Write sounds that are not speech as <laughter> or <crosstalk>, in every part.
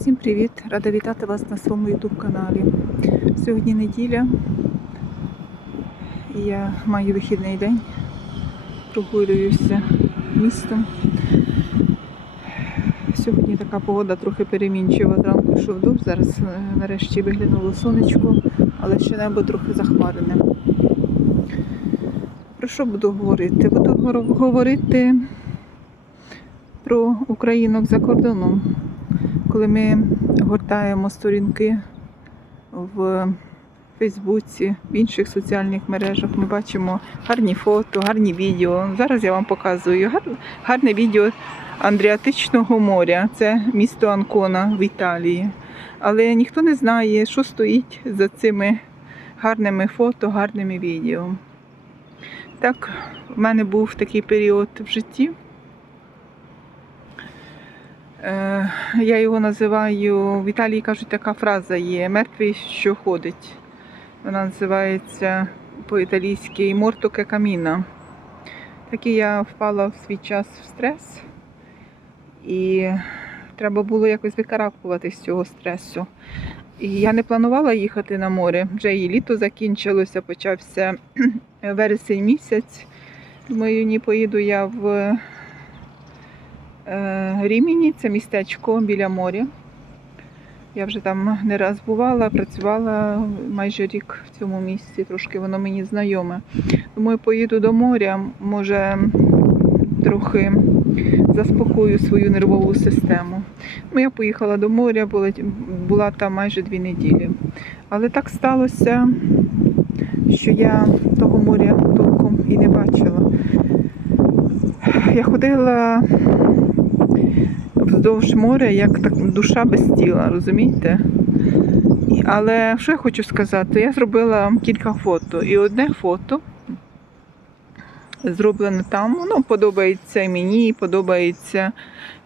Всім привіт! Рада вітати вас на своєму YouTube каналі. Сьогодні неділя. Я маю вихідний день. Прогулююся містом. Сьогодні така погода трохи перемінчива. Зранку йшов дощ, зараз е, нарешті виглянуло сонечко, але ще небо трохи захмарене. Про що буду говорити? Буду говорити про українок за кордоном коли ми гортаємо сторінки в Фейсбуці, в інших соціальних мережах, ми бачимо гарні фото, гарні відео. Зараз я вам показую гарне відео Андріатичного моря. Це місто Анкона в Італії. Але ніхто не знає, що стоїть за цими гарними фото, гарними відео. Так, в мене був такий період в житті. Е, Я його називаю, в Італії кажуть, така фраза є мертвий, що ходить. Вона називається по-італійськи Морто ке каміна. Так і я впала в свій час в стрес, і треба було якось викарабкуватись з цього стресу. І я не планувала їхати на море. Вже і літо закінчилося, почався <clears throat> вересень місяць. Думаю, ні, поїду я в Ріміні це містечко біля моря. Я вже там не раз бувала, працювала майже рік в цьому місці, трошки воно мені знайоме. Думаю, поїду до моря, може трохи заспокою свою нервову систему. Ну, я поїхала до моря, була, була там майже дві неділі. Але так сталося, що я того моря толком і не бачила. Я ходила вздовж моря, як так душа без тіла, розумієте? Але що я хочу сказати? Я зробила кілька фото. І одне фото зроблене там, воно подобається і мені, подобається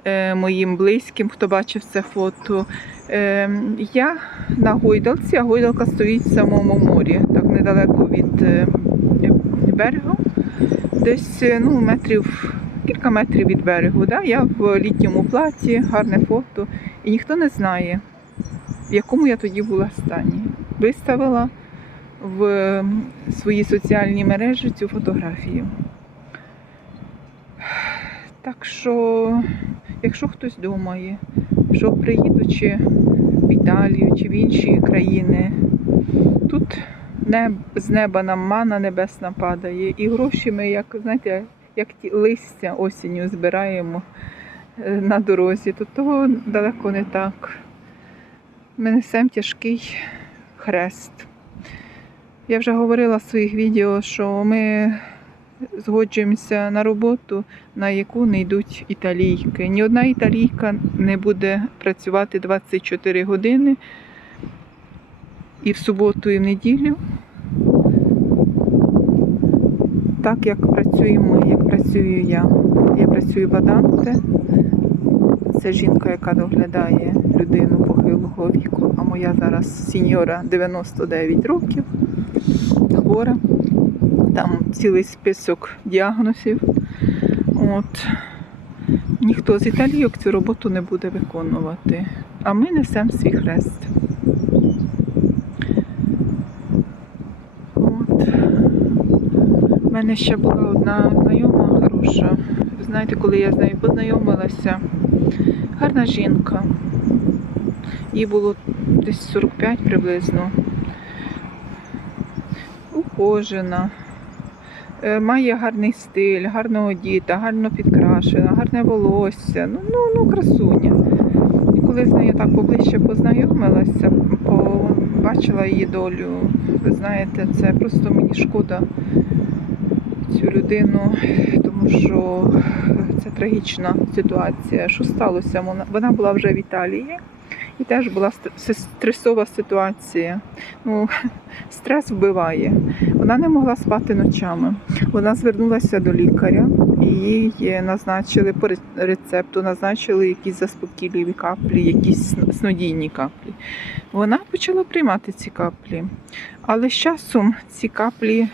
е, моїм близьким, хто бачив це фото. Е, я на гойдалці, а гойдалка стоїть в самому морі, так недалеко від е, берегу. Десь е, ну, метрів кілька метрів від берегу. Да? Я в літньому платі, гарне фото. І ніхто не знає, в якому я тоді була стані. Виставила в свої соціальні мережі цю фотографію. Так що, якщо хтось думає, що приїдучи в Італію чи в інші країни, тут неб, з неба нам мана небесна падає, і гроші ми, як знаєте, як ті листя осінню збираємо е, на дорозі, то того далеко не так. Ми несемо тяжкий хрест. Я вже говорила в своїх відео, що ми згоджуємося на роботу, на яку не йдуть італійки. Ні одна італійка не буде працювати 24 години і в суботу, і в неділю так, як працюємо, як працюю я. Я працюю в Аданте. Це жінка, яка доглядає людину похилого віку, а моя зараз сіньора 99 років, хвора. Там цілий список діагнозів. От. Ніхто з італійок цю роботу не буде виконувати. А ми несемо свій хрест. От. У мене ще була одна знайома хороша. Знаєте, коли я з нею познайомилася, гарна жінка. Їй було десь 45 приблизно. Ухожена. Е, Має гарний стиль, гарно одіта, гарно підкрашена, гарне волосся. Ну, ну, ну красуня. І коли з нею так поближче познайомилася, побачила її долю, ви знаєте, це просто мені шкода цю людину, тому що це трагічна ситуація. Що сталося? Вона, була вже в Італії і теж була стресова ситуація. Ну, <laughs> стрес вбиває. Вона не могла спати ночами. Вона звернулася до лікаря їй назначили по рецепту, назначили якісь заспокійливі каплі, якісь снодійні каплі. Вона почала приймати ці каплі, але з часом ці каплі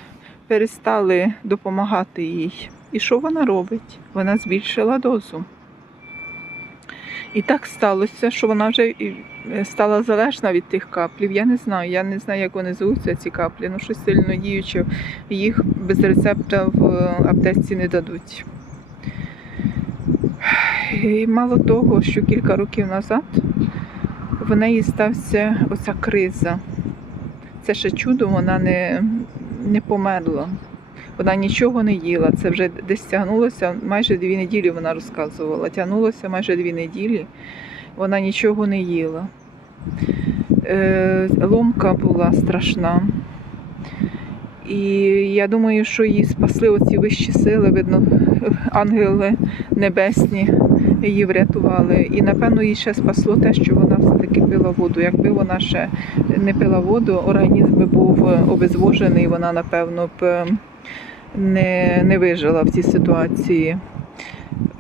перестали допомагати їй. І що вона робить? Вона збільшила дозу. І так сталося, що вона вже е, стала залежна від тих каплів. Я не знаю. Я не знаю, як вони звуться, ці каплі. Ну, щось сильно діюче. Їх без рецепта в е, аптеці не дадуть. І мало того, що кілька років назад в неї стався оця криза. Це ще чудо, вона не, не померла. Вона нічого не їла. Це вже десь тягнулося майже дві неділі, вона розказувала. Тягнулося майже дві неділі. Вона нічого не їла. Е, ломка була страшна. І я думаю, що її спасли оці вищі сили, видно, ангели небесні її врятували. І напевно її ще спасло те, що вона все-таки пила воду. Якби вона ще не пила воду, організм би був обезвожений, вона, напевно, б не, не вижила в цій ситуації.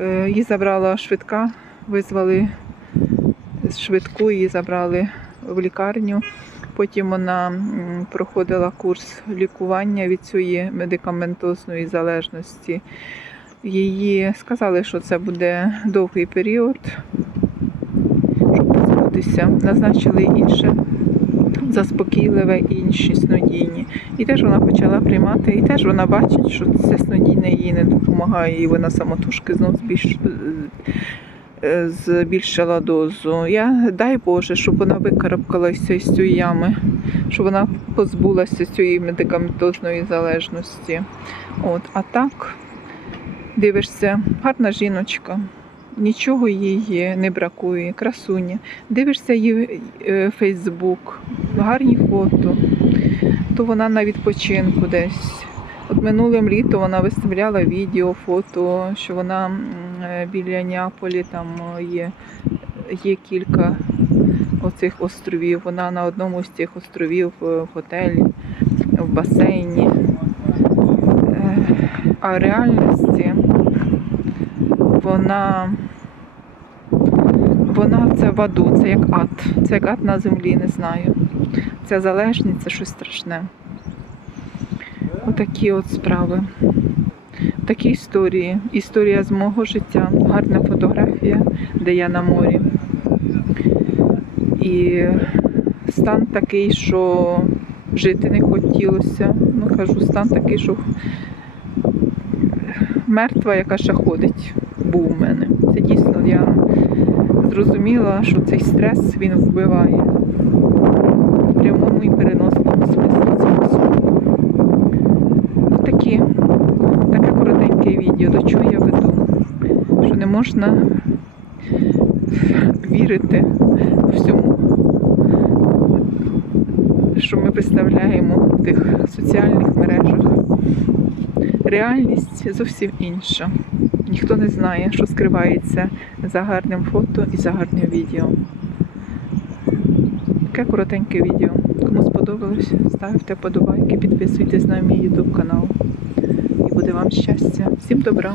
Е, Її забрала швидка, визвали швидку, її забрали в лікарню. Потім вона проходила курс лікування від цієї медикаментозної залежності. Її сказали, що це буде довгий період, щоб позбутися. Назначили інше заспокійливе і інші снодійні. І теж вона почала приймати, і теж вона бачить, що це снодійне їй не допомагає, і вона самотужки знов збільш... е, збільшила дозу. Я дай Боже, щоб вона викарабкалася з цієї ями, щоб вона позбулася цієї медикаментозної залежності. От, а так, дивишся, гарна жіночка. Нічого їй не бракує, красуня. Дивишся її Фейсбук, гарні фото, то вона на відпочинку десь. От минулим літом вона виставляла відео, фото, що вона е, біля Неаполі там е, є, є кілька оцих островів. Вона на одному з цих островів е, в готелі, в басейні. А реальності вона вона це в аду, це як ад. Це як ад на землі, не знаю. Ця залежність це щось страшне. Отакі от справи. Такі історії. Історія з мого життя. Гарна фотографія, де я на морі. І стан такий, що жити не хотілося. Ну, кажу, стан такий, що мертва, яка ще ходить, був у мене. Це дійсно я зрозуміла, що цей стрес він вбиває в прямому і переносному смислі цього слова. Такі, таке коротеньке відео, до чого я веду, що не можна вірити всьому, що ми виставляємо в тих соціальних мережах. Реальність зовсім інша. Ніхто не знає, що скривається за гарним фото і за гарним відео. Таке коротеньке відео. Кому сподобалось, ставте подобайки, підписуйтесь на мій YouTube канал. І буде вам щастя. Всім добра!